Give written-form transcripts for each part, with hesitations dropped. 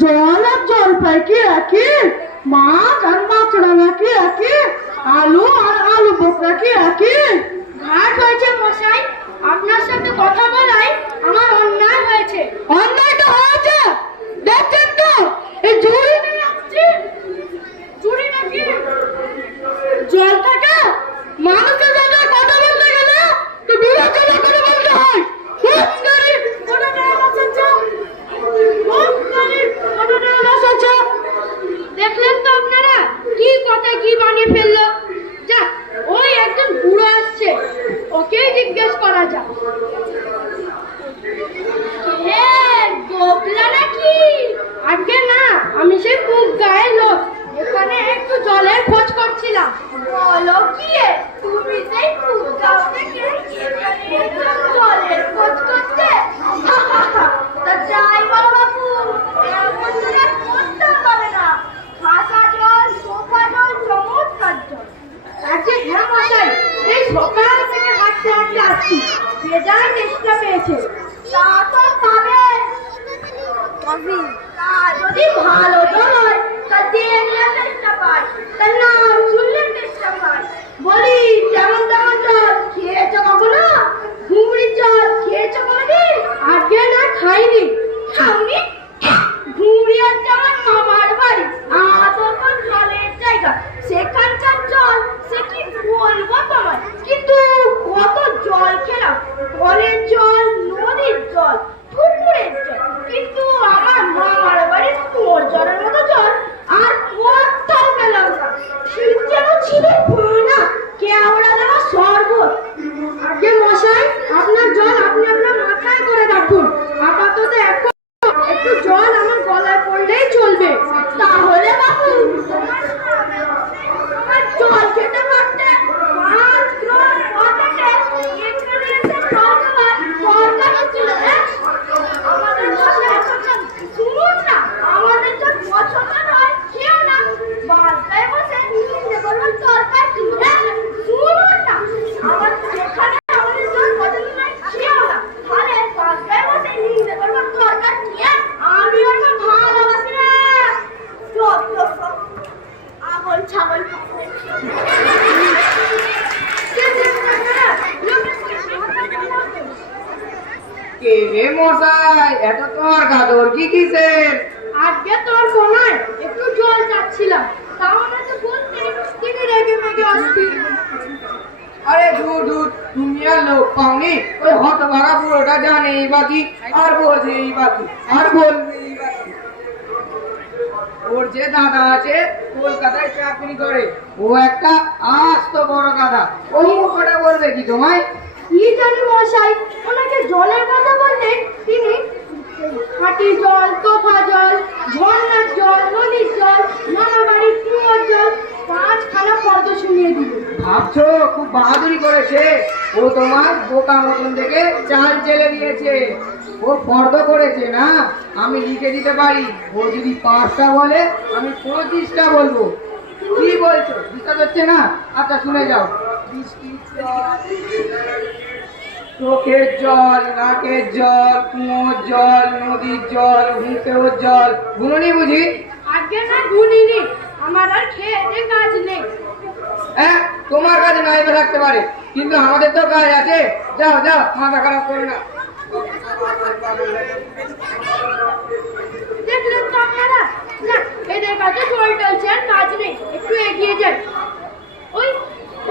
জল আর জলপাই কি একই, মাছ আর মাছরাঙা কি একই, আলু আর আলু বোকরা কি একই? ঘাট হয়েছে মশাই, আপনার সাথে কথা বলাই আমার অন্যায় হয়েছে। অন্যায় তো হয়েছে, দেখছেন তো এই ঝুড়ি নিয়ে আসছি। চুরি নাকি? জল থেকে মানুষের সাথে কথা বলতে গেলে তো বিবেচনা করে বলতে হয়। দেখলেন তো আপনারা কি কথা কি বানিয়ে ফেললো। যাক, ওই একজন বুড়ো আসছে, ওকেই জিজ্ঞেস করা যাক। গোপলা নাকি? আজকে না, আমি সেই খুব গায়ের লোক, এখানে একটু জলের খোঁজ করছিলাম। বলো কি, তুমি সেই খুব গাঁও থেকে জলের খোঁজ করতে? তা যাই বলো বাবু, এমন জলে করতে হবে না। খাসা জল, সোফা জল, চমৎকার জল। আজকে হ্যাঁ মশাই, এই সকাল থেকে হাঁটতে হাঁটতে আসছি, বেজায় চেষ্টা পেয়েছে। তা তো পাবে, যদি ভালো জল হয় তা দেখলে চেষ্টা পাই, তার নাম শুনলে চেষ্টা পাই। বলি যেমন তেমন জল খেয়েছ কখনো? ঘুমড়ির জল খেয়েছ কোনোদিন? আগে না খাইনি। খাওনি? ঘুমড়ি হচ্ছে আমার মামার বাড়ি, আদর জলের জায়গা, সেখানকার জল সে কি বলবো তোমায়। কিন্তু কত জল খেলাম, কলের জল, নদীর জল, পুকুরের জল, কিন্তু আমার মামার বাড়ির কুয়োর জলের মতো জল আর কোথাও পেলাম না। ঠিক যেন ছিল না কেওড়া দেওয়া শরবত। আগে মশাই, আপনার জল আপনি আপনার মাথায় করে রাখুন, আপাতত একটু জল আমার গলায় পড়লেই চলবে। তাহলে বাবু আমার জল খেতে পারতে মাত্র পকেটে এখানে এসে জল খাওয়ার দরকার ছিল। আমাদের মশাই শুনুন না, আমাদের জল পছন্দ নয় কেউ না, বাসায় বসে নিজে করবার দরকার ছিল। শুনুন না, আমার যেখানে আমাদের জল পছন্দ নয় কেউ না, তাহলে বাসায় বসে নিজে করবার দরকার কি? আমি ওর ভালোবাসি না। আগল ছাগল কে হে মশাই, এত তোমার গাদর কি কিসের? আজকে তোর কোনায় একটু জল চাচ্ছিলাম, তাও না তো বলতে তিনি রেগে মেগে অস্থির। আরে ধুর ধুর, তুমি আর লোক পাওনি? ওই হতভাগা পুরোটা জানেই বাকি, আর বোঝেই বাকি, আর বলবেই বাকি। ওর যে দাদা আছে কলকাতায় চাকরি করে, ও একটা আস্ত বড় গাদা, ও মুখটা বলবে কি তোমায়? কি জানি মশাই, ওনাকে জলের কথা বললে তিনি খাঁটি জল, তোফা জল, ঝর্ণার জল, নদীর জল, মামা বাড়ির কুয়োর জল, 5খানা ফর্দ শুনিয়ে দিল। ভাবছো খুব বাহাদুরি করেছে? ও তোমার বোকা মতন দেখে চাল চেলে দিয়েছে। ও ফর্দ করেছে না, আমি লিখে দিতে পারি। ও যদি 5টা বলে আমি 25টা বলবো। কি বলছো, বিশ্বাস হচ্ছে না? আচ্ছা শুনে যাও। চোখের জল, নাকের জল, কুয়োর জল, নদীর জল, মুখের জল, গুনুনি বুঝি? আগে না গুনিনি, আমার আর খেয়ে কাজ নেই। হ্যাঁ, তোমার কাছে নাই বা থাকতে পারে, কিন্তু আমাদের তো কাজ আছে। যাও যাও, মাথা খারাপ করো না। দেখলেন তো আপনারা, না এদের কাছে জল টলছে আর কাজ নেই, একটু এগিয়ে যান। ওই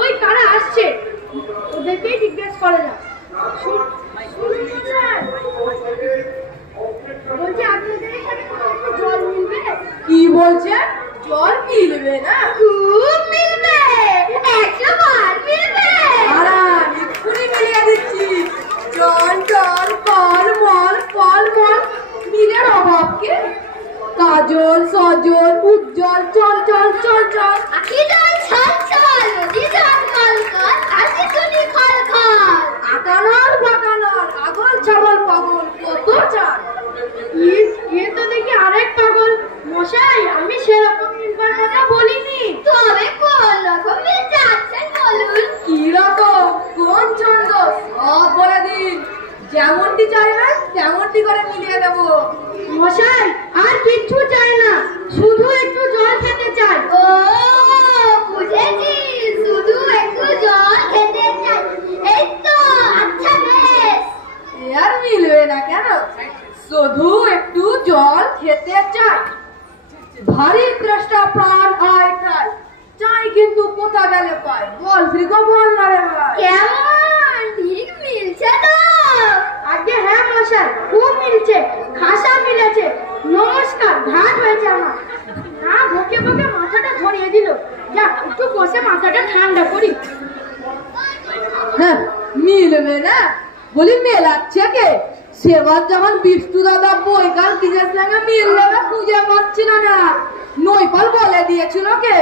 ওই কারা আসছে, ওদেরকেই জিজ্ঞেস করা যাক। বলছি আপনাদের এখানে একটু জল মিলবে? কি বলছে? জল মিলবে না? খুব মিলবে, 100 বার মিলবে। আরাম, এক্ষুনি মিলিয়ে দিচ্ছি। জল জল, ফল মল, ফল মল, মিলের অভাব কি? কাজল, সজল, উজ্জ্বল, চল চল চল চল। আখি জল ছল ছল, নদী জল কল কল, হাসি খুনি খল খল। আকানল বাকানল, আগল ছাগল পাগল, কত চাল। এ তো দেখি আরেক পাগল। মশাই, আমি সেরকম মিলবার কথা বলিনি। তবে কোন রকম মিল যাচ্ছেন বলুন? কি রকম, কোন ছন্দ, সব বলে দিন। যেমনটি চাইবেন তেমনটি করে মিলিয়ে দেবো। মশাই আর কিচ্ছু চাই না, শুধু একটু জল খেতে চাই। ও বুঝেছি, শুধু একটু জল খেতে চাই, এই তো। আচ্ছা বেশ। এ আর মিলবে না কেন? শুধু একটু জল খেতে চাই, ভারী ত্রাসটা প্রাণ আয় তাই, চাই কিন্তু কোথা গেলে পাই, বল ফ্রিগো বল না রে ভাই। কেমন ঠিক মিলছে তো? আগে হ্যাঁ মশাই, খুব মিলছে, খাসা মিলেছে। নমস্কার, ঘাট হয়েছে আমার। না বকে বকে মাথাটা ধরিয়ে দিল। যা একটু বসে মাথাটা ঠান্ডা করি। হ্যাঁ, মিলবে না বলি, মেলাচ্ছে কে? সেবার যখন বিষ্ণু দাদা বইকাল কিসের সঙ্গে মিলবে না খুঁজে পাচ্ছি না। না নৈপাল বলে দিয়েছিল কে?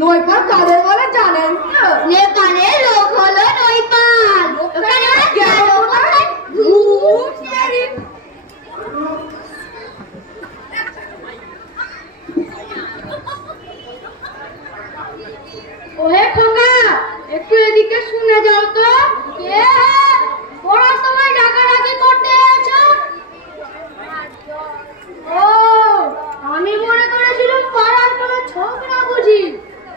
নৈপাল কাদের বলে জানেন তো? নেপালের লোক হলো নৈপাল। ওখানে গেল কোথায়? ধুর, তেরি। ওহে খোকা, একটু এদিকে শুনে যাও তো। কে পড়ার সময় ডাকাডাকি করতে এসেছো? ও, আমি মনে করেছিলাম পাড়ার কোনো ছোকরা বুঝি।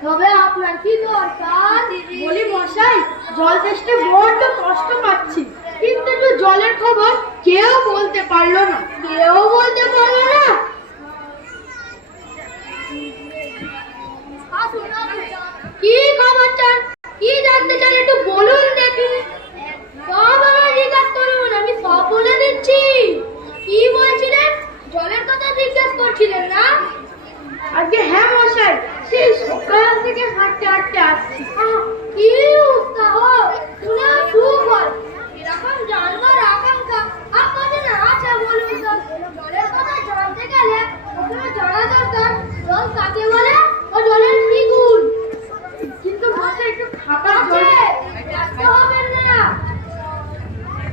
তবে আপনার কি দরকার? বলি মশাই, জল তেষ্টা বড্ড কষ্ট পাচ্ছি, কিন্তু একটু জলের খবর কেউ বলতে পারলো না। কেউ বলতে পারলো না? কি খবর চান? কি জানতে চান একটু বলুন দেখি। সব আমার জিজ্ঞাসা করুন, আমি সব বলে দিচ্ছি। কি বলছিলেন? জলের কথা জিজ্ঞাসা করছিলেন না? আজকে হ্যাঁ মশাই, সেই সকাল থেকে হাঁটতে হাঁটতে আসছি। কি উৎসাহ! শুনে খুব ভালো। এরকম জানবার আকাঙ্ক্ষা আপনাদের আছে বলুন তো। জলের কথা জানতে গেলে প্রথমে জানা দরকার জল কাকে বলে ও জলের কি গুণ। কিন্তু মশাই একটু খাবার জল ব্যস্ত হবেন না।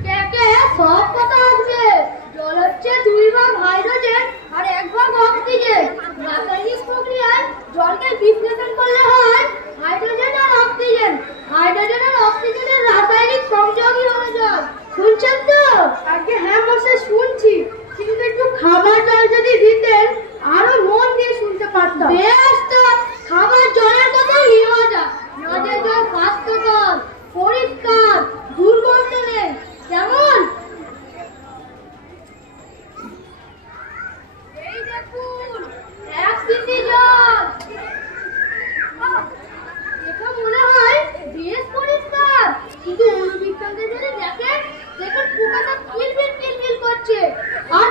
কে কে সব কথা আসবে। জল হচ্ছে 2 ভাগ হাইড্রোজেন আর 1 ভাগ অক্সিজেন। রাসায়নিক প্রক্রিয়ায় জলকে বিশ্লেষণ করলে হয় হাইড্রোজেন আর অক্সিজেন। হাইড্রোজেন আর অক্সিজেনের রাসায়নিক সংযোগই হলো জল। শুনছেন তো? আগে হ্যাঁ মশাই শুনছি, কিন্তু একটু খাবার জল যদি দিতেন আরো মন দিয়ে শুনতে পারতাম। বেশ তো, খাবার জলের কথা লিওয়া যাক। নদের জল স্বাস্থ্যকর, পরিষ্কার, দুর্গন্ধ নেই। কেমন? এই দেখুন, 1 সিসি জল। এটা মনে হয় বেশ পরিষ্কার, কিন্তু অনুবিজ্ঞানদের যদি দেখেন, দেখুন পোকাটা কিলবিল কিলবিল করছে। আর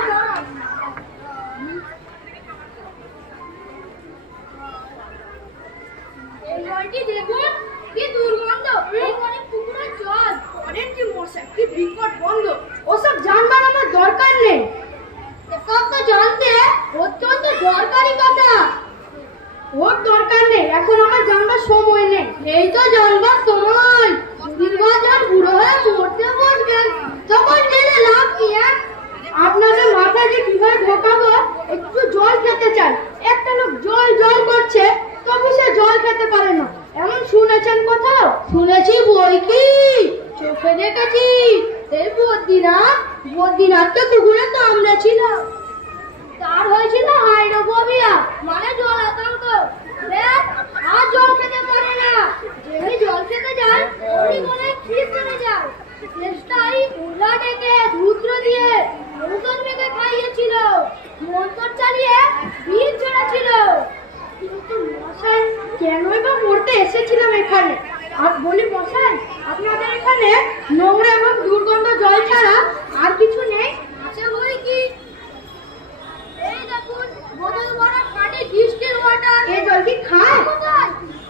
এই জলটি দেখুন কি দুর্গন্ধ। এই অনেক পুকুরের জল। অনেক কি মশা, কি বিকট গন্ধ। ওসব জানবার আমার দরকার নেই। এসব তো জানতে অত্যন্ত দরকারি কথা। ওর দরকার নেই, এখন আমার জানবার সময় নেই। এই তো জানবার সময়। দুদিনবার যখন বুড়ো হয়ে মরতে বসবেন তখন জেনে লাভ কি? আপনাদের মাথায় যে কিভাবে ঢোকাবো, একটু জল খেতে চাই। একটা লোক জল জল করছে, তবু সে জল খেতে পারে না, এমন শুনেছেন কোথাও? শুনেছি বই কি, চোখে দেখেছি। এই বদ্রীনাথ তো কুকুরে কামড়েছিল, তার হয়েছিল হাইড্রোফোবিয়া, মানে জল আতঙ্ক। আর জল খেতে পারে না। যেই জল খেতে যায় ওরই গলায় খিস ধরে যায়। চেষ্টাই উল্লা ডেকে রুদ্র দিয়ে ঔষধ মেখে খাইয়েছিল, মন্ত্র চালিয়ে বীজ ছেড়েছিল। কিন্তু মশাই, কেনই বা মরতে এসেছিলাম এখানে? আর বলি মশাই, আপনাদের এখানে নোংরা এবং দুর্গন্ধ জল ছাড়া আর কিছু নেই? আছে বই কি। এই দেখুন, বোতল ভরা খাঁটি ডিস্টিল ওয়াটার। এই জল কি খায়?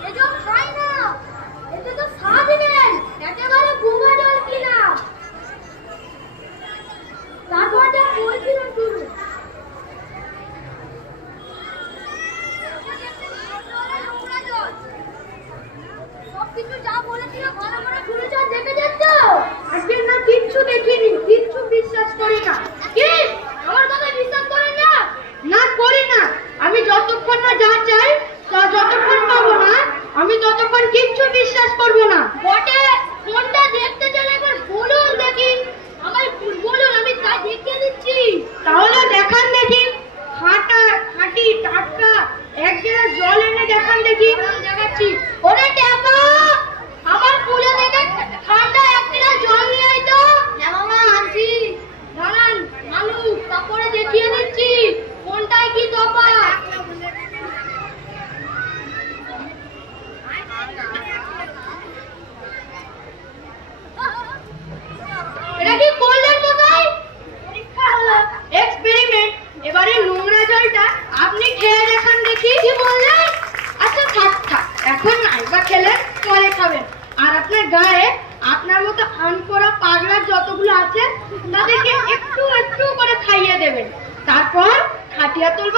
এই জল খায় না, এতে তো স্বাদ নেই, একেবারে বোমা জল কিনা। তারপর যা বলছিলাম শুনুন। সবকিছু যা বলেছিল ভালো করে শুনেছ, দেখে যাচ্ছ? আজকে না কিচ্ছু দেখিনি, কিচ্ছু বিশ্বাস করি না। তাদেরকে একটু একটু করে খাইয়ে দেবেন। তারপর খাটিয়া তলে